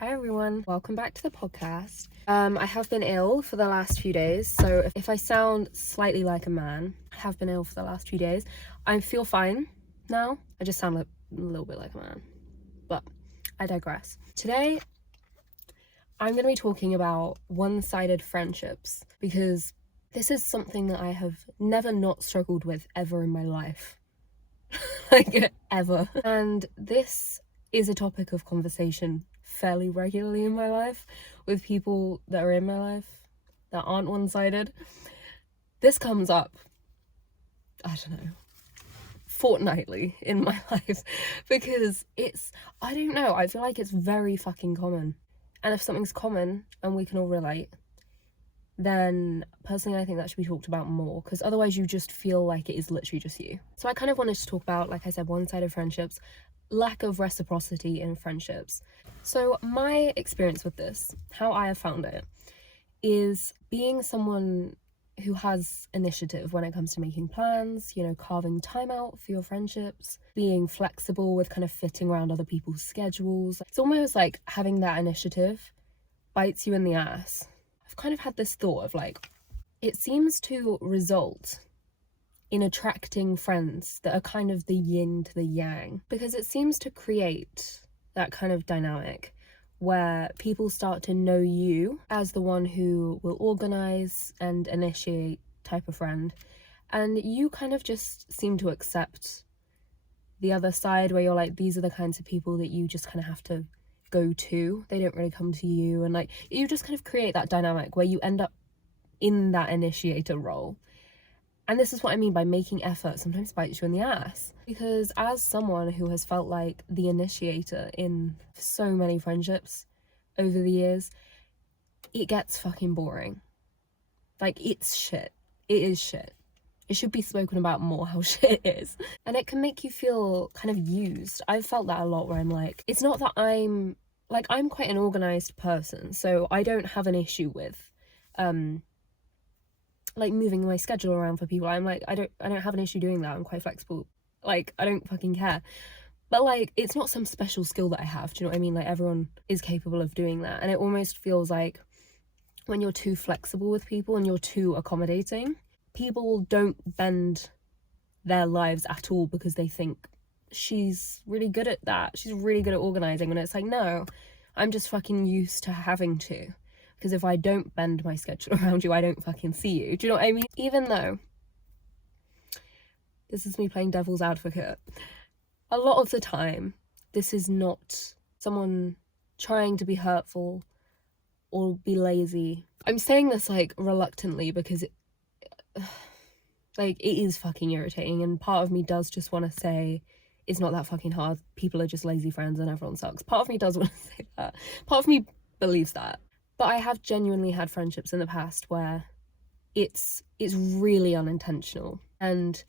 Hi everyone, welcome back to the podcast. I have been ill for the last few days, so if I sound slightly like a man, I have been ill for the last few days. I feel fine now. I just sound a little bit like a man, but I digress. Today, I'm going to be talking about one-sided friendships because this is something that I have never not struggled with ever in my life. Like, ever. And this is a topic of conversation fairly regularly in my life with people that are in my life that aren't one-sided. This comes up, I don't know, fortnightly in my life because I don't know, I feel like it's very fucking common. And if something's common and we can all relate, then personally I think that should be talked about more, because otherwise you just feel like it is literally just you. So I kind of wanted to talk about, like I said, one-sided friendships, lack of reciprocity in friendships. So my experience with this, how I have found it, is being someone who has initiative when it comes to making plans, carving time out for your friendships, being flexible with kind of fitting around other people's schedules. It's almost like having that initiative bites you in the ass. I've kind of had this thought of like, it seems to result in attracting friends that are kind of the yin to the yang, because it seems to create that kind of dynamic where people start to know you as the one who will organize and initiate type of friend, and you kind of just seem to accept the other side where you're like, these are the kinds of people that you just kind of have to go to, they don't really come to you, and like you just kind of create that dynamic where you end up in that initiator role. And this is what I mean by making effort sometimes bites you in the ass, because as someone who has felt like the initiator in so many friendships over the years, it gets fucking boring. Like, it's shit. It is shit. It should be spoken about more how shit it is. And it can make you feel kind of used. I've felt that a lot where I'm like, it's not that I'm quite an organized person, so I don't have an issue with like moving my schedule around for people. I'm like, I don't have an issue doing that. I'm quite flexible. Like, I don't fucking care. But like, it's not some special skill that I have. Do you know what I mean? Like, everyone is capable of doing that. And it almost feels like when you're too flexible with people and you're too accommodating, people don't bend their lives at all because they think she's really good at that. She's really good at organizing. And it's like, no, I'm just fucking used to having to. Because if I don't bend my schedule around you, I don't fucking see you. Do you know what I mean? Even though, this is me playing devil's advocate, a lot of the time, this is not someone trying to be hurtful or be lazy. I'm saying this like reluctantly because it is fucking irritating, and part of me does just want to say it's not that fucking hard. People are just lazy friends and everyone sucks. Part of me does want to say that. Part of me believes that. But I have genuinely had friendships in the past where it's really unintentional, and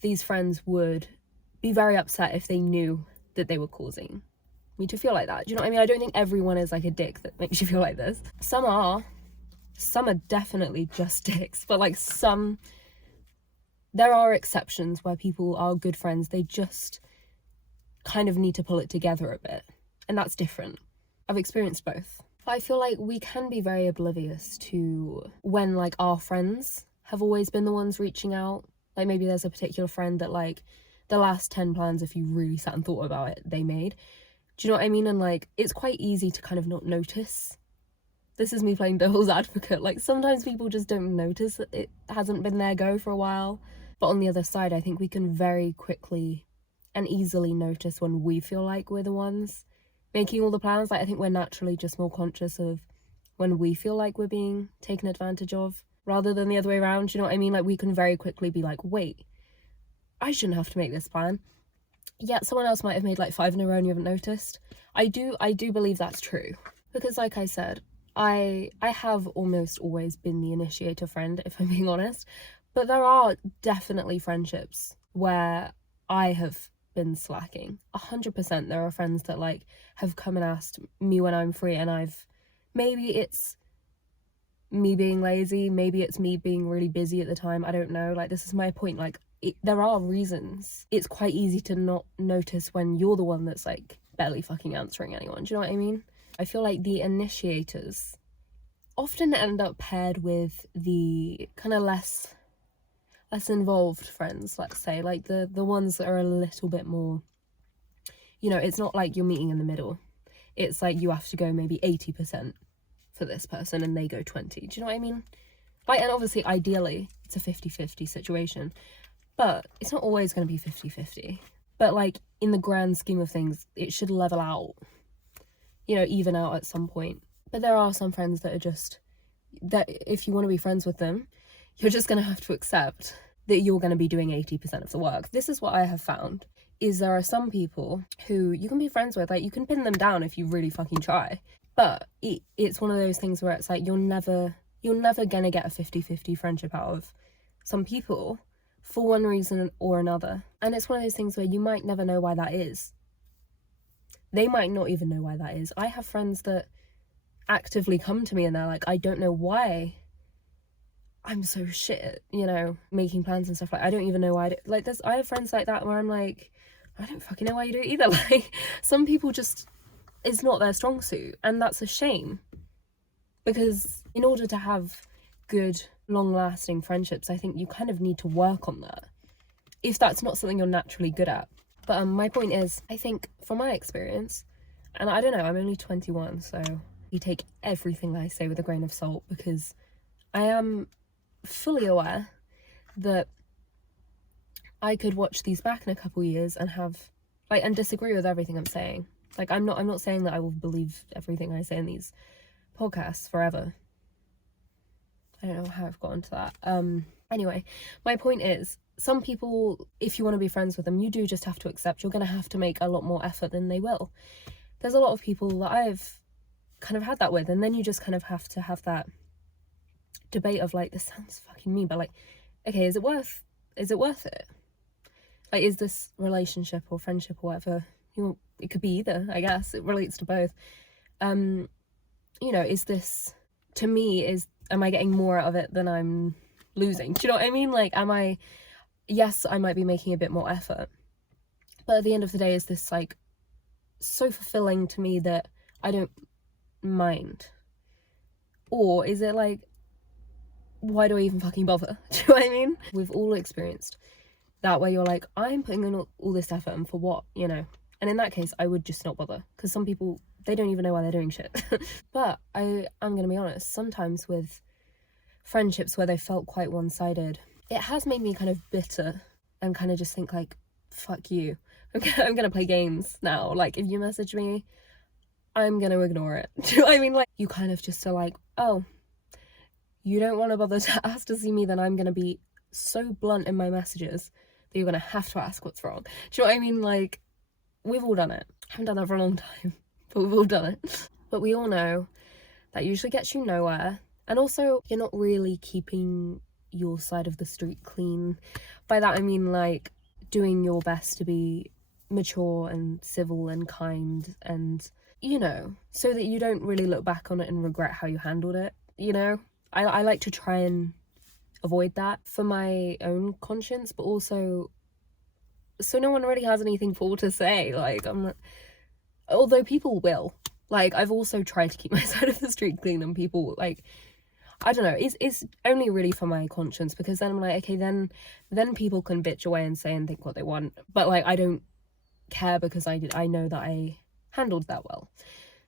these friends would be very upset if they knew that they were causing me to feel like that. Do you know what I mean? I don't think everyone is like a dick that makes you feel like this. Some are definitely just dicks, but like there are exceptions where people are good friends. They just kind of need to pull it together a bit, and that's different. I've experienced both. I feel like we can be very oblivious to when like our friends have always been the ones reaching out. Like, maybe there's a particular friend that like the last 10 plans, if you really sat and thought about it, they made. Do you know what I mean? And like, it's quite easy to kind of not notice. This is me playing devil's advocate. Like, sometimes people just don't notice that it hasn't been their go for a while. But on the other side, I think we can very quickly and easily notice when we feel like we're the ones making all the plans. Like, I think we're naturally just more conscious of when we feel like we're being taken advantage of rather than the other way around. You know what I mean? Like, we can very quickly be like, wait, I shouldn't have to make this plan. Yet someone else might have made like 5 in a row and you haven't noticed. I do believe that's true, because like I said, I have almost always been the initiator friend, if I'm being honest. But there are definitely friendships where I have been slacking. 100%. There are friends that like have come and asked me when I'm free, and maybe it's me being lazy, maybe it's me being really busy at the time, I don't know. Like, this is my point. Like, there are reasons. It's quite easy to not notice when you're the one that's like barely fucking answering anyone. Do you know what I mean? I feel like the initiators often end up paired with the kind of less involved friends, let's say, like the ones that are a little bit more, you know, it's not like you're meeting in the middle. It's like you have to go maybe 80% for this person and they go 20. Do you know what I mean? Like, and obviously ideally it's a 50-50 situation, but it's not always going to be 50-50. But like in the grand scheme of things, it should level out, you know, even out at some point. But there are some friends that are just, that if you want to be friends with them, you're just going to have to accept that you're going to be doing 80% of the work. This is what I have found, is there are some people who you can be friends with, like you can pin them down if you really fucking try, but it's one of those things where it's like you're never gonna get a 50-50 friendship out of some people for one reason or another. And it's one of those things where you might never know why that is. They might not even know why that is. I have friends that actively come to me and they're like, I don't know why I'm so shit at, you know, making plans and stuff. Like, I don't even know why I have friends like that where I'm like, I don't fucking know why you do it either. Like, some people just, it's not their strong suit, and that's a shame, because in order to have good long-lasting friendships, I think you kind of need to work on that if that's not something you're naturally good at. But my point is, I think from my experience, and I don't know, I'm only 21, so you take everything I say with a grain of salt, because I am fully aware that I could watch these back in a couple years and have, like, and disagree with everything I'm saying. Like, I'm not saying that I will believe everything I say in these podcasts forever. I don't know how I've got into that. Anyway, my point is, some people, if you want to be friends with them, you do just have to accept you're going to have to make a lot more effort than they will. There's a lot of people that I've kind of had that with, and then you just kind of have to have that debate of like, this sounds fucking mean, but like, okay, is it worth it? Like, is this relationship or friendship or whatever, you know, it could be either, I guess it relates to both, you know, is this, to me, am I getting more out of it than I'm losing? Do you know what I mean? Like, yes, I might be making a bit more effort, but at the end of the day, is this like so fulfilling to me that I don't mind? Or is it like, why do I even fucking bother? Do you know what I mean? We've all experienced that, where you're like, I'm putting in all this effort, and for what, you know? And in that case, I would just not bother, because some people, they don't even know why they're doing shit. But I'm gonna be honest, sometimes with friendships where they felt quite one-sided, it has made me kind of bitter and kind of just think like, fuck you. I'm gonna play games now. Like, if you message me, I'm gonna ignore it. Do you know what I mean? Like, you kind of just are like, oh, you don't want to bother to ask to see me, then I'm gonna be so blunt in my messages that you're gonna have to ask what's wrong. Do you know what I mean? Like, we've all done it. I haven't done that for a long time, but we've all done it. But we all know that usually gets you nowhere, and also you're not really keeping your side of the street clean. By that I mean like doing your best to be mature and civil and kind, and, you know, so that you don't really look back on it and regret how you handled it, you know? I like to try and avoid that for my own conscience, but also so no one really has anything for to say. Like, I'm not, although people will, like, I've also tried to keep my side of the street clean, and people, like, I don't know, it's only really for my conscience, because then I'm like, okay, then people can bitch away and say and think what they want, but like, I don't care, because I know that I handled that well,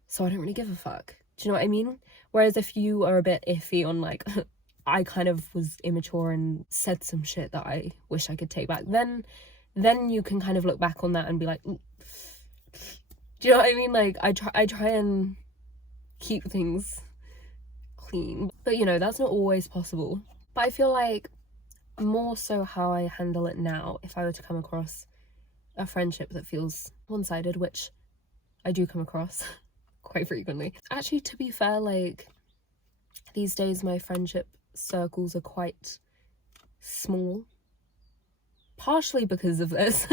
so I don't really give a fuck. Do you know what I mean? Whereas if you are a bit iffy on like, I kind of was immature and said some shit that I wish I could take back, then you can kind of look back on that and be like, do you know what I mean? Like, I try and keep things clean, but you know, that's not always possible. But I feel like more so how I handle it now, if I were to come across a friendship that feels one-sided, which I do come across quite frequently. Actually, to be fair, like, these days my friendship circles are quite small, partially because of this,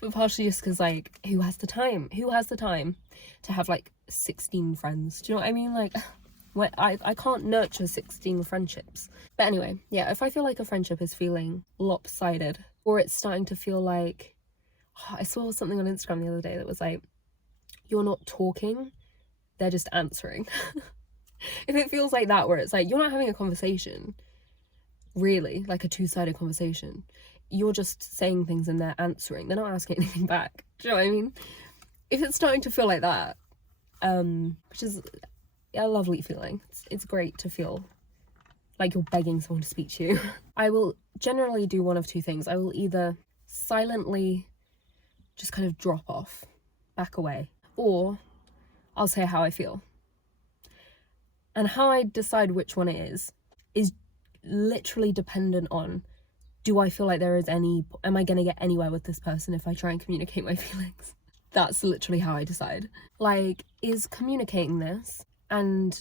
but partially just because, like, who has the time to have like 16 friends? Do you know what I mean? Like, when I can't nurture 16 friendships. But anyway, yeah, if I feel like a friendship is feeling lopsided, or it's starting to feel like, I saw something on Instagram the other day that was like, you're not talking, they're just answering. If it feels like that, where it's like you're not having a conversation, really, like a two-sided conversation, you're just saying things and they're answering, they're not asking anything back. Do you know what I mean? If it's starting to feel like that, which is a lovely feeling, it's great to feel like you're begging someone to speak to you. I will generally do one of two things. I will either silently just kind of drop off, back away, or I'll say how I feel. And how I decide which one it is literally dependent on, do I feel like there is am I going to get anywhere with this person if I try and communicate my feelings? That's literally how I decide. Like, is communicating this and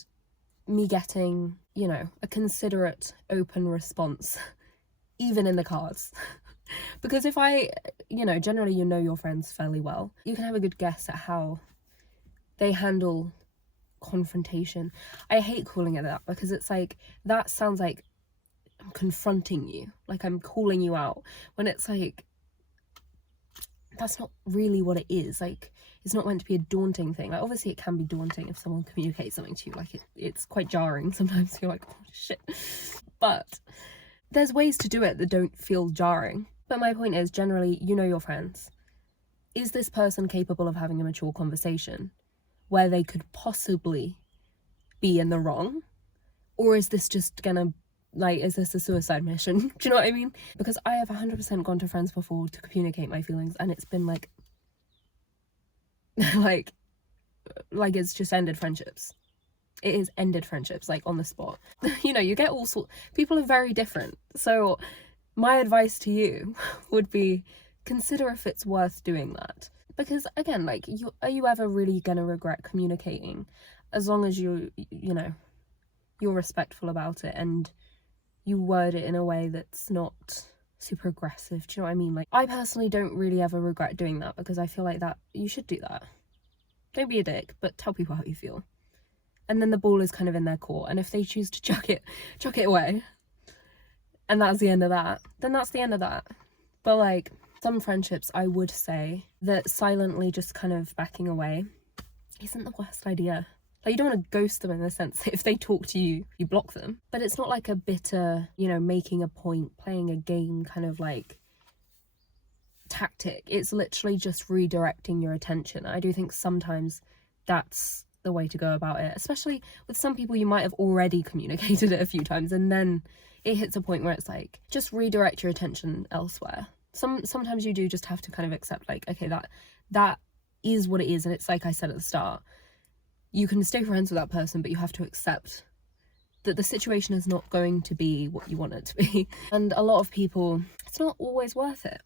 me getting, you know, a considerate, open response, even in the cards? Because if I, you know, generally you know your friends fairly well, you can have a good guess at how they handle confrontation. I hate calling it that, because it's like, that sounds like I'm confronting you, like I'm calling you out, when it's like, that's not really what it is. Like, it's not meant to be a daunting thing. Like, obviously it can be daunting if someone communicates something to you, like it's quite jarring sometimes. You're like, oh shit. But there's ways to do it that don't feel jarring. But my point is, generally, you know your friends. Is this person capable of having a mature conversation where they could possibly be in the wrong? Or is this just gonna, like, is this a suicide mission? Do you know what I mean? Because I have 100% gone to friends before to communicate my feelings, and it's been like, like it's just ended friendships. It is ended friendships, like, on the spot. You know, you get all sorts, people are very different. So my advice to you would be, consider if it's worth doing that. Because again, like, are you ever really gonna regret communicating, as long as you know, you're respectful about it and you word it in a way that's not super aggressive? Do you know what I mean? Like, I personally don't really ever regret doing that, because I feel like that you should do that. Don't be a dick, but tell people how you feel. And then the ball is kind of in their court, and if they choose to chuck it away, and that's the end of that, then that's the end of that. But like, some friendships, I would say that silently just kind of backing away isn't the worst idea. Like, you don't want to ghost them in the sense that if they talk to you, you block them. But it's not like a bitter, you know, making a point, playing a game kind of like tactic. It's literally just redirecting your attention. I do think sometimes that's the way to go about it, especially with some people you might have already communicated it a few times, and then it hits a point where it's like, just redirect your attention elsewhere. Sometimes you do just have to kind of accept, like, okay, that is what it is, and it's like I said at the start, you can stay friends with that person, but you have to accept that the situation is not going to be what you want it to be. And a lot of people, it's not always worth it.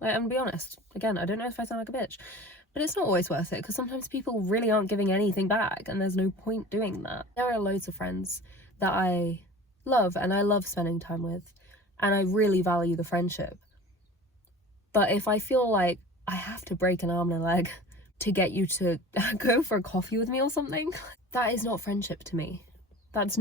Like, I'm gonna be honest, again, I don't know if I sound like a bitch, but it's not always worth it, because sometimes people really aren't giving anything back, and there's no point doing that. There are loads of friends that I love, and I love spending time with, and I really value the friendship. But if I feel like I have to break an arm and a leg to get you to go for a coffee with me or something, that is not friendship to me. That is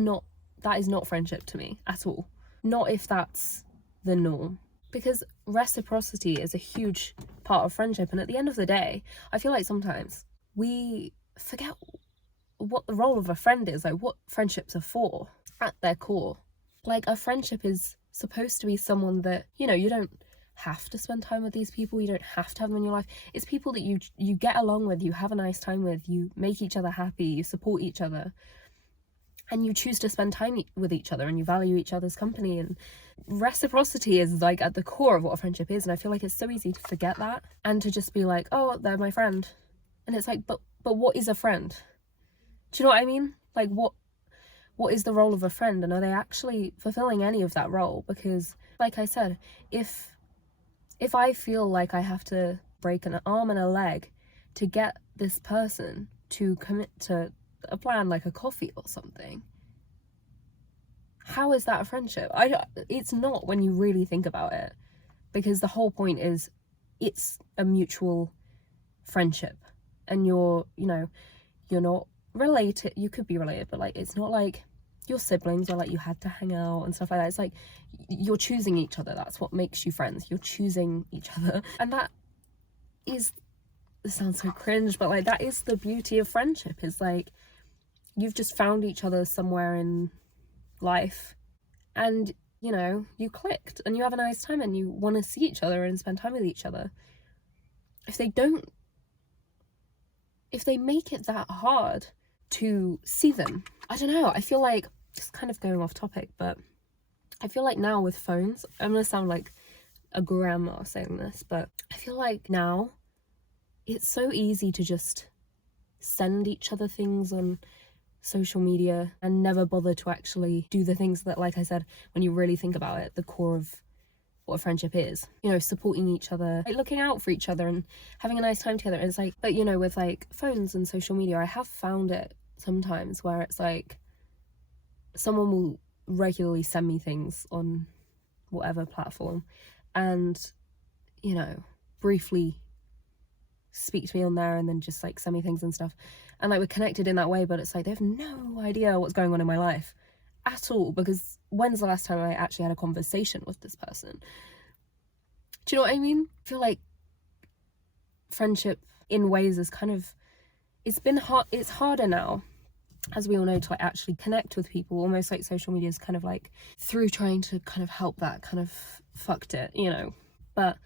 not friendship to me at all. Not if that's the norm. Because reciprocity is a huge part of friendship, and at the end of the day, I feel like sometimes we forget what the role of a friend is, like what friendships are for at their core. Like, a friendship is supposed to be someone that, you know, you don't have to spend time with these people, you don't have to have them in your life. It's people that you get along with, you have a nice time with, you make each other happy, you support each other, and you choose to spend time with each other, and you value each other's company. And reciprocity is like at the core of what a friendship is, and I feel like it's so easy to forget that and to just be like, oh, they're my friend. And it's like, but what is a friend? Do you know what I mean? Like, what is the role of a friend, and are they actually fulfilling any of that role? Because like I said, if I feel like I have to break an arm and a leg to get this person to commit to a plan like a coffee or something, how is that a friendship? It's not, when you really think about it, because the whole point is it's a mutual friendship, and you're not related. You could be related, but like, it's not like your siblings or like you had to hang out and stuff like that. It's like you're choosing each other. That's what makes you friends. You're choosing each other, and that is, it sounds so cringe, but like, that is the beauty of friendship, is like you've just found each other somewhere in life and, you know, you clicked and you have a nice time and you want to see each other and spend time with each other. If they make it that hard to see them, I don't know, I feel like, just kind of going off topic, but I feel like now with phones, I'm gonna sound like a grandma saying this, but I feel like now it's so easy to just send each other things on social media and never bother to actually do the things that, like I said, when you really think about it, the core of what a friendship is, you know, supporting each other, like looking out for each other and having a nice time together. And it's like, but you know, with like phones and social media, I have found it sometimes where it's like someone will regularly send me things on whatever platform and, you know, briefly speak to me on there and then just like send me things and stuff, and like we're connected in that way, but it's like they have no idea what's going on in my life at all, because when's the last time I actually had a conversation with this person? Do you know what I mean? I feel like friendship in ways is kind of, it's harder now, as we all know, to like actually connect with people. Almost like social media is kind of like through trying to kind of help that, kind of fucked it, you know. But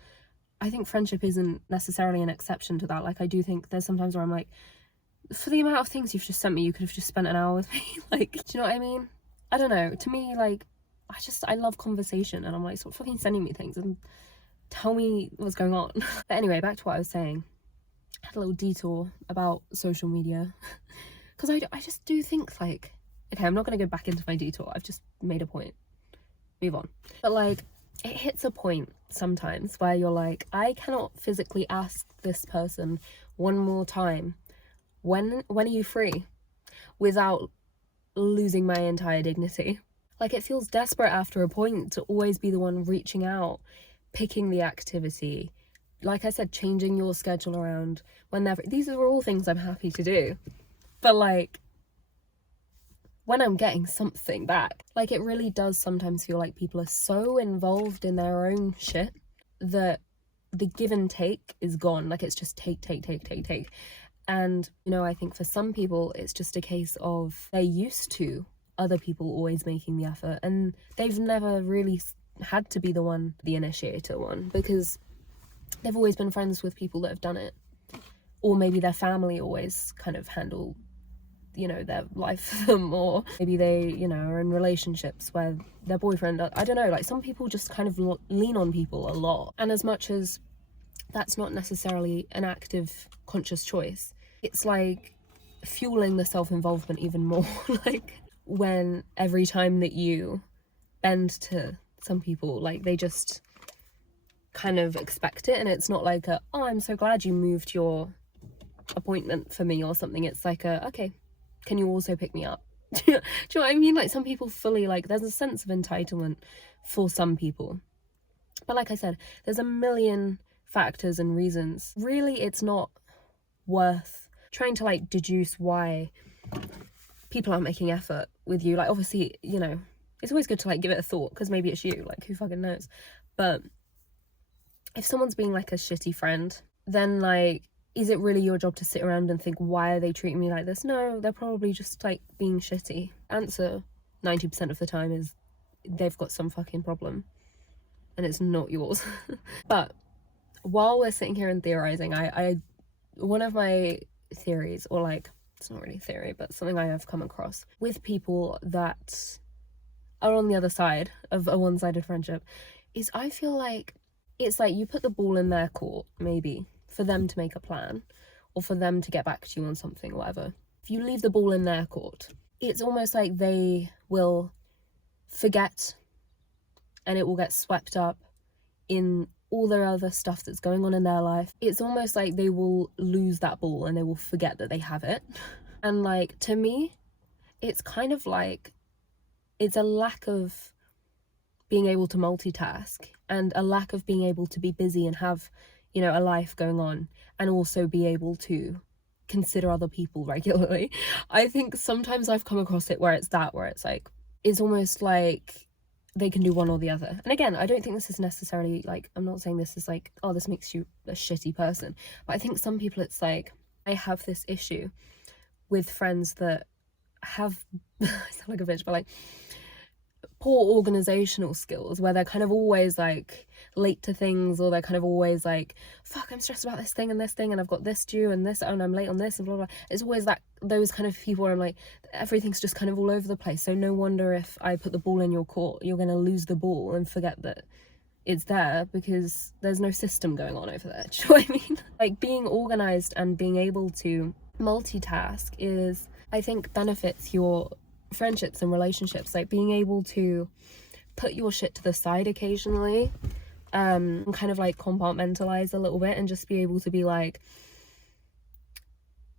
I think friendship isn't necessarily an exception to that. Like, I do think there's sometimes where I'm like, for the amount of things you've just sent me, you could have just spent an hour with me. Like, do you know what I mean? I don't know. To me, like, I love conversation, and I'm like, stop fucking sending me things and tell me what's going on. But anyway, back to what I was saying. I had a little detour about social media. Because I just do think, like, okay, I'm not going to go back into my detour. I've just made a point. Move on. But, like, it hits a point sometimes where you're like, I cannot physically ask this person one more time, when are you free? Without losing my entire dignity. Like, it feels desperate after a point to always be the one reaching out, picking the activity. Like I said, changing your schedule around whenever. These are all things I'm happy to do. But, like, when I'm getting something back, like, it really does sometimes feel like people are so involved in their own shit that the give and take is gone. Like, it's just take. And, you know, I think for some people it's just a case of they're used to other people always making the effort, and they've never really had to be the initiator one, because they've always been friends with people that have done it. Or maybe their family always kind of handle, you know, their life for them, or maybe they, you know, are in relationships where their boyfriend, I don't know, like, some people just kind of lean on people a lot. And as much as that's not necessarily an active, conscious choice, it's like fueling the self-involvement even more. Like, when every time that you bend to some people, like, they just kind of expect it, and it's not like oh, I'm so glad you moved your appointment for me or something. It's like okay, can you also pick me up? Do you know what I mean? Like, some people fully, like, there's a sense of entitlement for some people, but like I said, there's a million factors and reasons. Really, it's not worth trying to, like, deduce why people aren't making effort with you. Like, obviously, you know, it's always good to, like, give it a thought, because maybe it's you, like, who fucking knows. But if someone's being, like, a shitty friend, then, like, is it really your job to sit around and think, why are they treating me like this? No, they're probably just, like, being shitty. Answer 90% of the time is they've got some fucking problem, and it's not yours. But while we're sitting here and theorizing, I one of my theories, or, like, it's not really theory, but something I have come across with people that are on the other side of a one-sided friendship, is I feel like it's like you put the ball in their court, maybe, for them to make a plan, or for them to get back to you on something, or whatever. If you leave the ball in their court, it's almost like they will forget, and it will get swept up in all their other stuff that's going on in their life. It's almost like they will lose that ball and they will forget that they have it. And, like, to me, it's kind of like it's a lack of being able to multitask, and a lack of being able to be busy and have, you know, a life going on, and also be able to consider other people regularly. I think sometimes I've come across it where it's like, it's almost like they can do one or the other. And again, I don't think this is necessarily, like, I'm not saying this is like, oh, this makes you a shitty person, but I think some people, it's like, I have this issue with friends that have I sound like a bitch, but like poor organizational skills, where they're kind of always like late to things, or they're kind of always like, fuck, I'm stressed about this thing and I've got this due and this, and I'm late on this and blah blah. It's always that, those kind of people where I'm like, everything's just kind of all over the place. So no wonder if I put the ball in your court, you're going to lose the ball and forget that it's there, because there's no system going on over there. Do you know what I mean? Like, being organized and being able to multitask is, I think, benefits your friendships and relationships. Like, being able to put your shit to the side occasionally, and kind of like compartmentalize a little bit, and just be able to be like,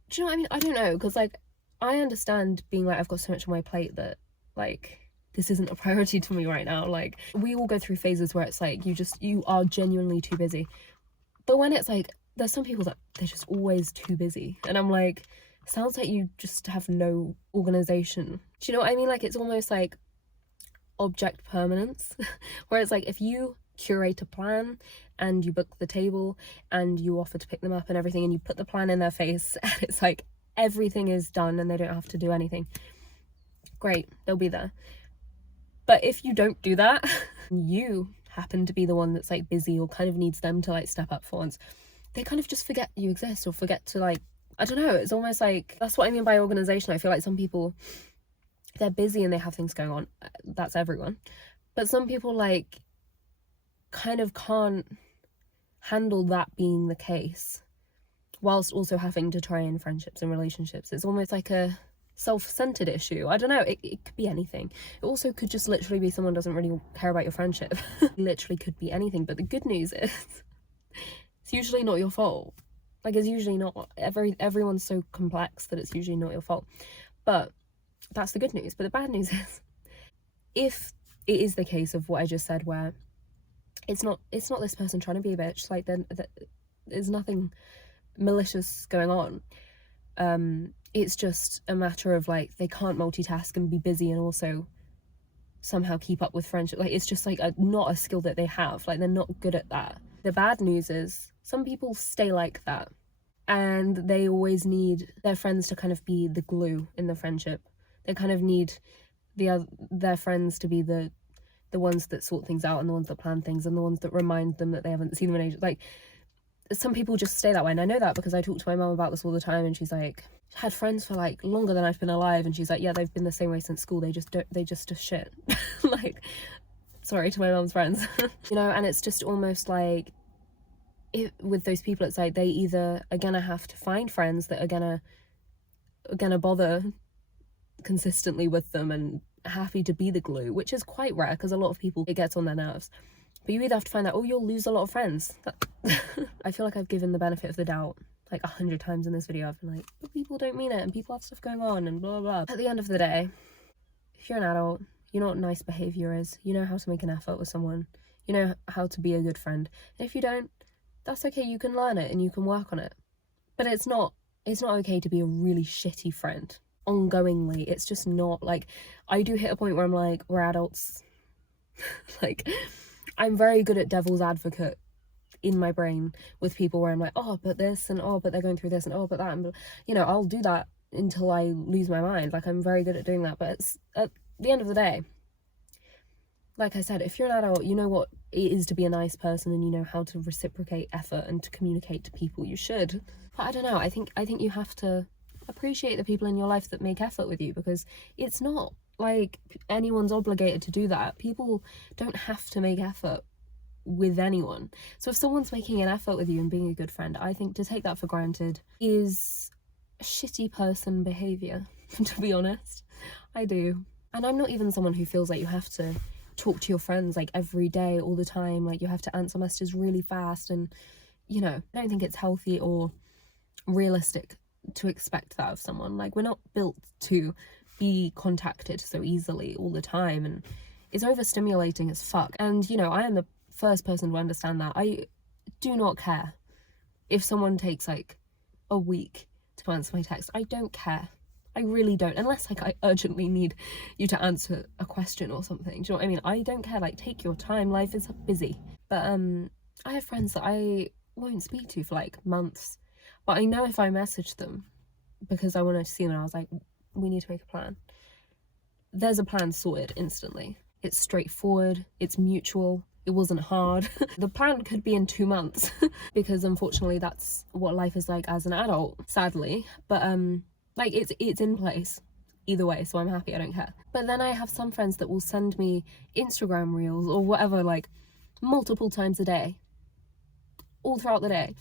do you know what I mean? I don't know, because like, I understand being like, I've got so much on my plate that like, this isn't a priority to me right now. Like, we all go through phases where it's like, you are genuinely too busy. But when it's like, there's some people that they're just always too busy, and I'm like, sounds like you just have no organization. Do you know what I mean? Like, it's almost like object permanence, where it's like, if you curate a plan and you book the table and you offer to pick them up and everything, and you put the plan in their face, and it's like everything is done and they don't have to do anything, great, they'll be there. But if you don't do that, you happen to be the one that's like busy, or kind of needs them to like step up for once, they kind of just forget you exist, or forget to like, I don't know, it's almost like, that's what I mean by organization. I feel like some people, they're busy and they have things going on, that's everyone, but some people like kind of can't handle that being the case whilst also having to try in friendships and relationships. It's almost like a self-centered issue. I don't know, it could be anything. It also could just literally be someone doesn't really care about your friendship. Literally could be anything. But the good news is, it's usually not your fault. Like, it's usually not. Everyone's so complex that it's usually not your fault. But that's the good news. But the bad news is, if it is the case of what I just said, where it's not this person trying to be a bitch, like, then there's nothing malicious going on. It's just a matter of like, they can't multitask and be busy and also somehow keep up with friendship. Like, it's just like not a skill that they have. Like, they're not good at that. The bad news is, some people stay like that, and they always need their friends to kind of be the glue in the friendship. They kind of need their friends to be the ones that sort things out, and the ones that plan things, and the ones that remind them that they haven't seen them in ages. Like, some people just stay that way, and I know that because I talk to my mum about this all the time, and she's like, had friends for like longer than I've been alive, and she's like, yeah, they've been the same way since school, they just are shit. Like, sorry to my mum's friends. You know, and it's just almost like, with those people, it's like, they either are gonna have to find friends that are gonna bother consistently with them and happy to be the glue, which is quite rare because a lot of people, it gets on their nerves. But you either have to find that, or you'll lose a lot of friends. I feel like I've given the benefit of the doubt like 100 times in this video. I've been like, but people don't mean it, and people have stuff going on, and blah blah blah. At the end of the day, if you're an adult, you know what nice behavior is. You know how to make an effort with someone. You know how to be a good friend. And if you don't, that's okay. You can learn it and you can work on it. But it's not okay to be a really shitty friend ongoingly. It's just not. Like, I do hit a point where I'm like, we're adults. Like, I'm very good at devil's advocate in my brain with people, where I'm like, oh, but this, and oh, but they're going through this, and oh, but that, and you know, I'll do that until I lose my mind. Like, I'm very good at doing that. But it's, at the end of the day, like I said, if you're an adult, you know what it is to be a nice person, and you know how to reciprocate effort and to communicate to people. You should. But I don't know, I think you have to appreciate the people in your life that make effort with you, because it's not like anyone's obligated to do that. People don't have to make effort with anyone. So if someone's making an effort with you and being a good friend, I think to take that for granted is shitty person behavior. To be honest, I do. And I'm not even someone who feels like you have to talk to your friends like every day, all the time, like you have to answer messages really fast, and you know, I don't think it's healthy or realistic to expect that of someone. Like, we're not built to be contacted so easily all the time, and it's overstimulating as fuck. And you know, I am the first person to understand that. I do not care if someone takes like a week to answer my text. I don't care. I really don't, unless like I urgently need you to answer a question or something. Do you know what I mean? I don't care. Like, take your time, life is busy. But I have friends that I won't speak to for like months, but I know if I message them because I wanted to see them, and I was like, we need to make a plan. There's a plan sorted instantly. It's straightforward, it's mutual, it wasn't hard. The plan could be in 2 months because unfortunately that's what life is like as an adult, sadly. But like it's in place either way, so I'm happy, I don't care. But then I have some friends that will send me Instagram reels or whatever, like multiple times a day, all throughout the day.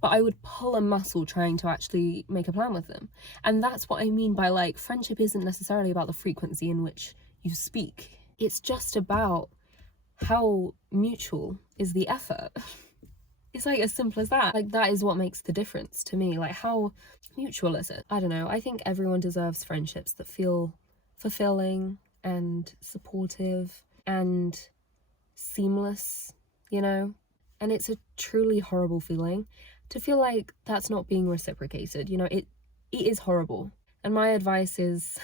But I would pull a muscle trying to actually make a plan with them. And that's what I mean by, like, friendship isn't necessarily about the frequency in which you speak. It's just about how mutual is the effort. It's like as simple as that. Like, that is what makes the difference to me. Like, how mutual is it? I don't know. I think everyone deserves friendships that feel fulfilling and supportive and seamless, you know? And it's a truly horrible feeling to feel like that's not being reciprocated. You know, it is horrible. And my advice is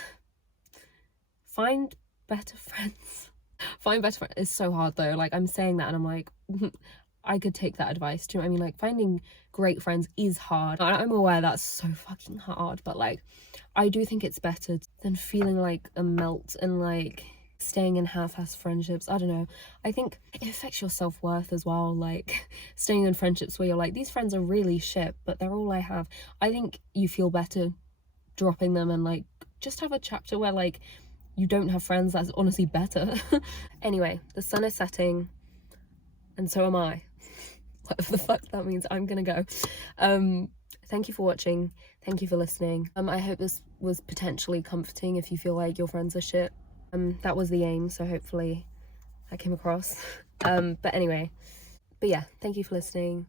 find better friends. Find better friends. It's so hard though. Like, I'm saying that and I'm like, I could take that advice. Do you know what I mean? Like, finding great friends is hard. I'm aware that's so fucking hard, but like, I do think it's better than feeling like a melt and like staying in half-ass friendships. I don't know, I think it affects your self-worth as well, like staying in friendships where you're like, these friends are really shit but they're all I have. I think you feel better dropping them and like just have a chapter where like you don't have friends. That's honestly better. Anyway, the sun is setting and so am I. Whatever the fuck that means. I'm gonna go. Thank you for watching, thank you for listening. I hope this was potentially comforting if you feel like your friends are shit. That was the aim, so hopefully that came across. But anyway, but yeah, thank you for listening.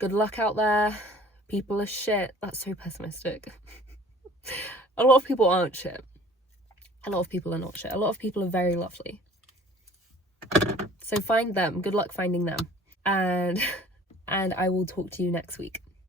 Good luck out there. People are shit. That's so pessimistic. A lot of people aren't shit. A lot of people are not shit. A lot of people are very lovely. So find them. Good luck finding them. And I will talk to you next week.